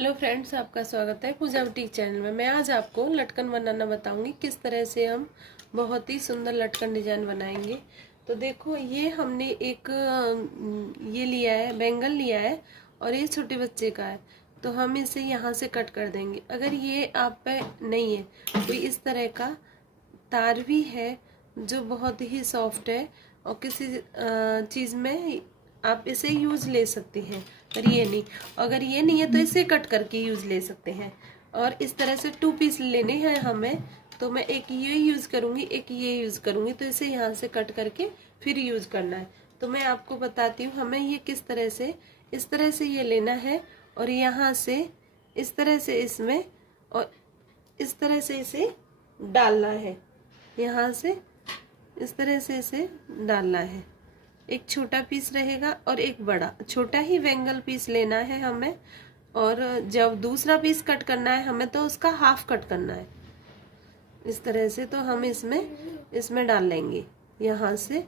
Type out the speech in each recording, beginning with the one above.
Hello friends, आपका स्वागत है पूजा बुटीक चैनल में। मैं आज आपको लटकन बनाना बताऊंगी किस तरह से हम बहुत ही सुंदर लटकन डिजाइन बनाएंगे। तो देखो, ये हमने एक ये लिया है, बैंगल लिया है और ये छोटे बच्चे का है। तो हम इसे यहाँ से कट कर देंगे। अगर ये आप पे नहीं है, तो इस तरह का तार भी है जो बहुत ही सॉफ्ट है और किसी चीज़ में आप इसे यूज ले सकती हैं। पर ये नहीं, अगर ये नहीं है तो इसे कट करके यूज ले सकते हैं। और इस तरह से 2 पीस लेने हैं हमें। तो मैं एक ये यूज करूंगी, एक ये यूज करूंगी। तो इसे यहाँ से कट करके फिर यूज करना है। तो मैं आपको बताती हूँ हमें ये किस तरह से, इस तरह से ये लेना है और यहाँ से इस तरह से इसमें और इस तरह से इसे डालना है। यहाँ से इस तरह से इसे डालना है। एक छोटा पीस रहेगा और एक बड़ा, छोटा ही बैंगल पीस लेना है हमें। और जब दूसरा पीस कट करना है हमें, तो उसका हाफ कट करना है इस तरह से। तो हम इसमें डाल लेंगे, यहाँ से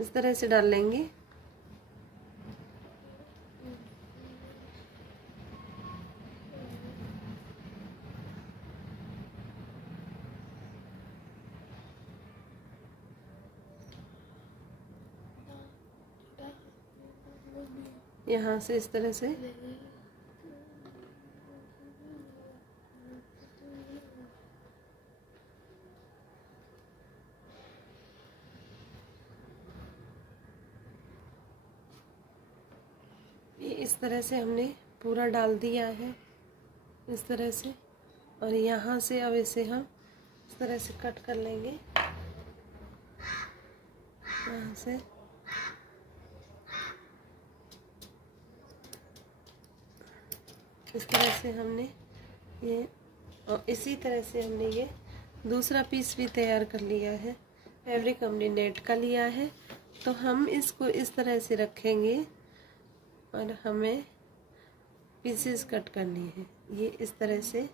इस तरह से डाल लेंगे। यहाँ से इस तरह से ये इस तरह से हमने पूरा डाल दिया है इस तरह से। और यहाँ से अब इसे हम इस तरह से कट कर लेंगे। यहाँ से इस तरह से हमने ये, और इसी तरह से हमने ये दूसरा पीस भी तैयार कर लिया है। फैब्रिक हमने नेट का लिया है। तो हम इसको इस तरह से रखेंगे और हमें पीसेस कट करनी है ये इस तरह से।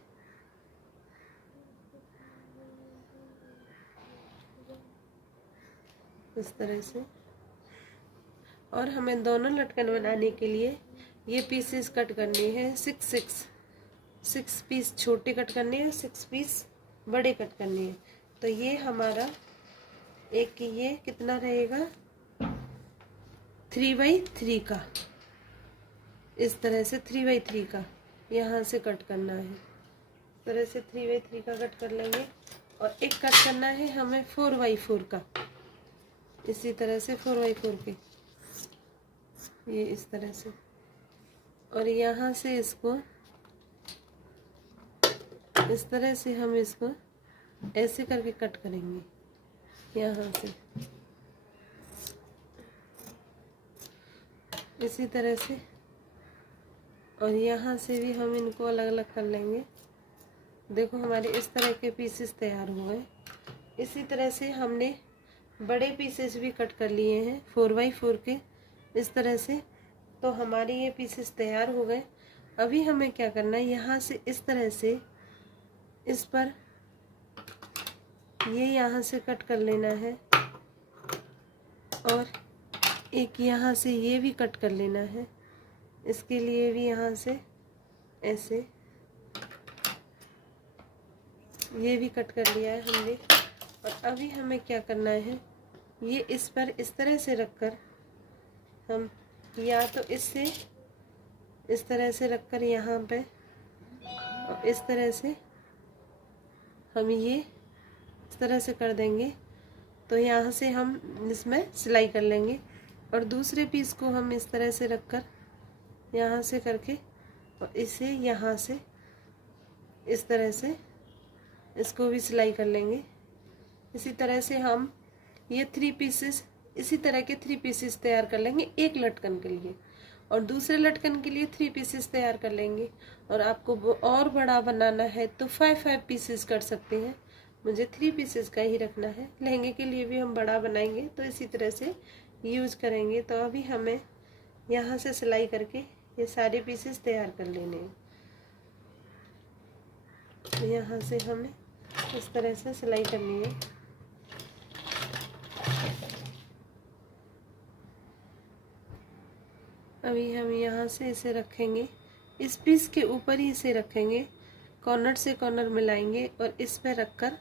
इस तरह से। और हमें दोनों लटकन बनाने के लिए ये पीसेस कट करने हैं। 6 पीस छोटे कट करने हैं, 6 पीस बड़े कट करने हैं। तो ये हमारा एक, ये कितना रहेगा 3x3 का, इस तरह से 3x3 का यहाँ से कट करना है। इस तरह से 3x3 का कट कर लेंगे। और एक कट करना है हमें 4x4 का, इसी तरह से 4x4 के, ये इस तरह से। और यहाँ से इसको इस तरह से हम इसको ऐसे करके कट करेंगे यहाँ से, इसी तरह से। और यहाँ से भी हम इनको अलग अलग कर लेंगे। देखो, हमारे इस तरह के पीसेस तैयार हो गए। इसी तरह से हमने बड़े पीसेस भी कट कर लिए हैं 4x4 के, इस तरह से। तो हमारे ये पीसेस तैयार हो गए। अभी हमें क्या करना है, यहाँ से इस तरह से इस पर ये यहाँ से कट कर लेना है। और एक यहाँ से ये भी कट कर लेना है। इसके लिए भी यहाँ से ऐसे ये भी कट कर लिया है हमने। और अभी हमें क्या करना है, ये इस पर इस तरह से रखकर हम, या तो इससे इस तरह से रखकर यहाँ पे, और इस तरह से हम ये इस तरह से कर देंगे। तो यहाँ से हम इसमें सिलाई कर लेंगे। और दूसरे पीस को हम इस तरह से रखकर यहाँ से करके, और इसे यहाँ से इस तरह से इसको भी सिलाई कर लेंगे। इसी तरह से हम ये 3 पीसेस, इसी तरह के 3 पीसेस तैयार कर लेंगे एक लटकन के लिए। और दूसरे लटकन के लिए 3 पीसेस तैयार कर लेंगे। और आपको और बड़ा बनाना है तो 5 पीसेस कर सकते हैं। मुझे 3 पीसेस का ही रखना है। लहंगे के लिए भी हम बड़ा बनाएंगे तो इसी तरह से यूज करेंगे। तो अभी हमें यहाँ से सिलाई करके ये सारे पीसेस तैयार कर लेने हैं। यहाँ से हमें इस तरह से सिलाई करनी है। अभी हम यहाँ से इसे रखेंगे, इस पीस के ऊपर ही इसे रखेंगे, कॉर्नर से कॉर्नर मिलाएंगे और इस पे रखकर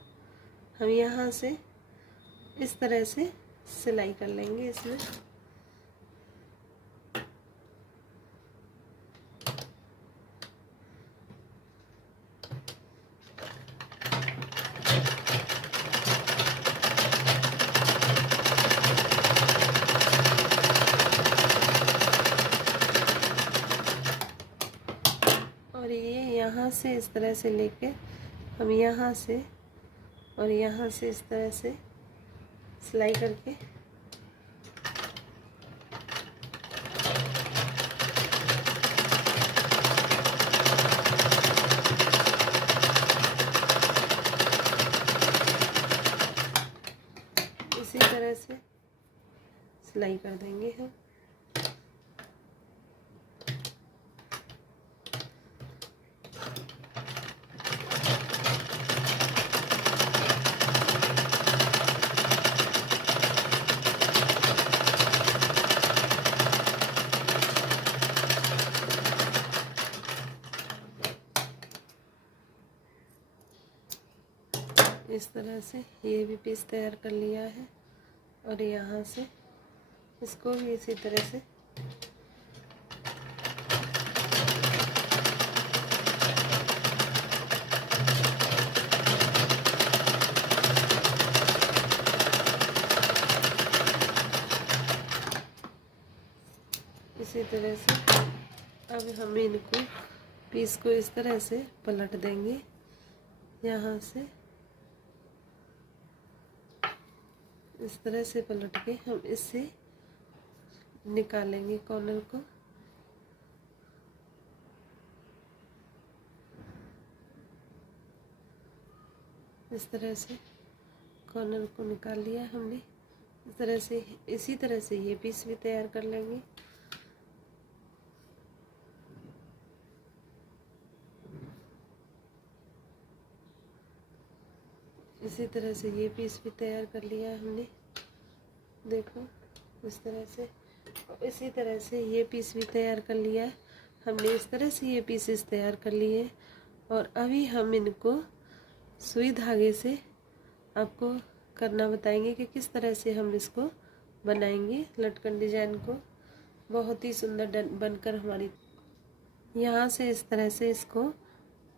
हम यहाँ से इस तरह से सिलाई कर लेंगे इसमें। और ये यहाँ से इस तरह से लेके हम यहाँ से और यहाँ से इस तरह से सिलाई करके इसी तरह से सिलाई कर देंगे हम। इस तरह से ये भी पीस तैयार कर लिया है और यहाँ से इसको भी इसी तरह से अब हम इनको पीस को इस तरह से पलट देंगे, यहाँ से इस तरह से पलट के हम इससे निकालेंगे कॉर्नर को। इस तरह से कॉर्नर को निकाल लिया हमने। इस तरह से इसी तरह से ये पीस भी तैयार कर लेंगे। इसी तरह से ये पीस भी तैयार कर लिया है हमने, देखो इस तरह से। इसी तरह से ये पीस भी तैयार कर लिया है हमने। इस तरह से ये पीसेस तैयार कर लिए और अभी हम इनको सुई धागे से आपको करना बताएंगे कि किस तरह से हम इसको बनाएंगे लटकन डिजाइन को। बहुत ही सुंदर बनकर हमारी यहाँ से इस तरह से इसको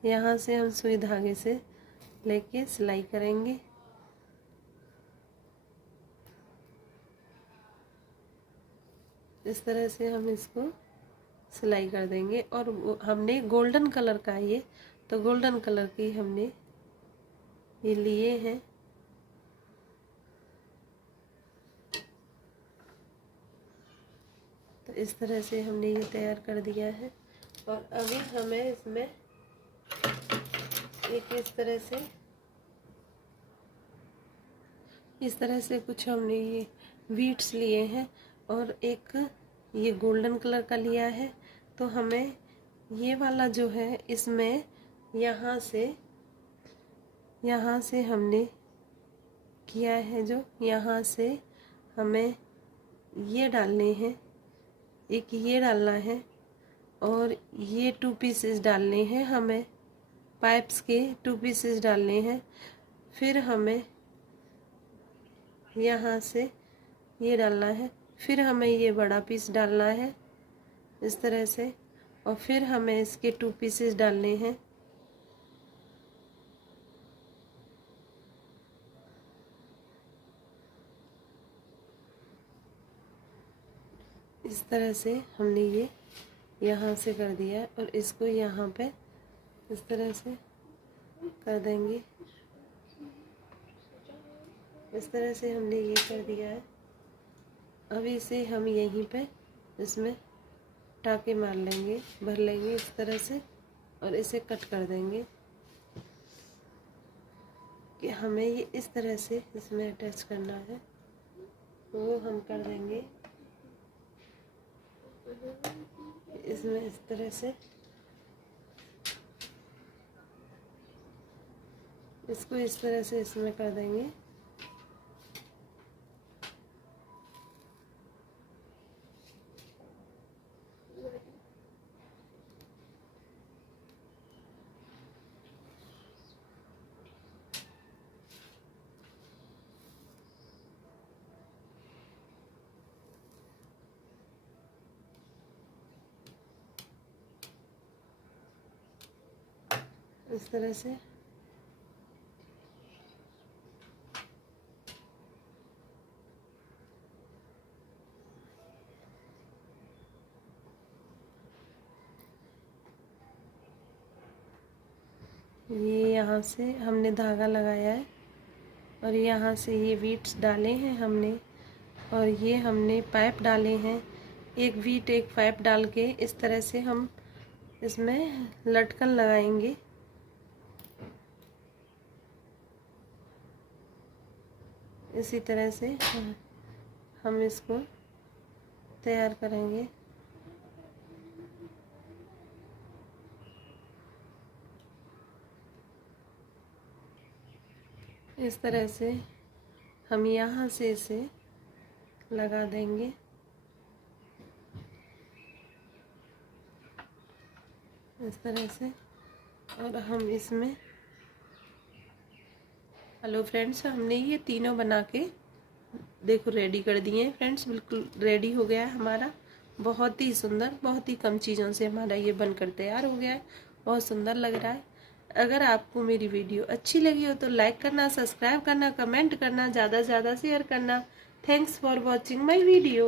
यहाँ से हम सुई धागे से लेके सिलाई करेंगे। इस तरह से हम इसको सिलाई कर देंगे और हमने गोल्डन कलर का ये तो गोल्डन कलर की हमने ये लिए हैं। तो इस तरह से हमने ये तैयार कर दिया है और अभी हमें इसमें एक इस तरह से कुछ हमने ये बीट्स लिए हैं और एक ये गोल्डन कलर का लिया है। तो हमें ये वाला जो है इसमें यहाँ से हमने किया है, जो यहाँ से हमें ये डालने हैं, एक ये डालना है और ये 2 पीसेस डालने हैं हमें, पाइप्स के 2 पीसेस डालने हैं। फिर हमें यहाँ से ये डालना है, फिर हमें ये बड़ा पीस डालना है इस तरह से और फिर हमें इसके 2 पीसेस डालने हैं। इस तरह से हमने ये यहाँ से कर दिया है और इसको यहाँ पे इस तरह से कर देंगे। इस तरह से हमने ये कर दिया है। अभी इसे हम यहीं पे इसमें टाँके मार लेंगे, भर लेंगे इस तरह से और इसे कट कर देंगे कि हमें ये इस तरह से इसमें अटैच करना है, वो हम कर देंगे इसमें इस तरह से। इसको इस तरह से इसमें कर देंगे। इस तरह से। ये यहाँ से हमने धागा लगाया है और यहाँ से ये बीट्स डाले हैं हमने, और ये हमने पाइप डाले हैं। एक बीट एक पाइप डाल के इस तरह से हम इसमें लटकन लगाएंगे। इसी तरह से हम इसको तैयार करेंगे। इस तरह से हम यहाँ से इसे लगा देंगे। इस तरह से, और हम इसमें, हेलो फ्रेंड्स, हमने ये तीनों बना के देखो रेडी कर दिए हैं फ्रेंड्स। बिल्कुल रेडी हो गया है हमारा, बहुत ही सुंदर, बहुत ही कम चीज़ों से हमारा ये बनकर तैयार हो गया है। बहुत सुंदर लग रहा है। अगर आपको मेरी वीडियो अच्छी लगी हो तो लाइक करना, सब्सक्राइब करना, कमेंट करना, ज़्यादा से ज़्यादा शेयर करना। Thanks for watching my video.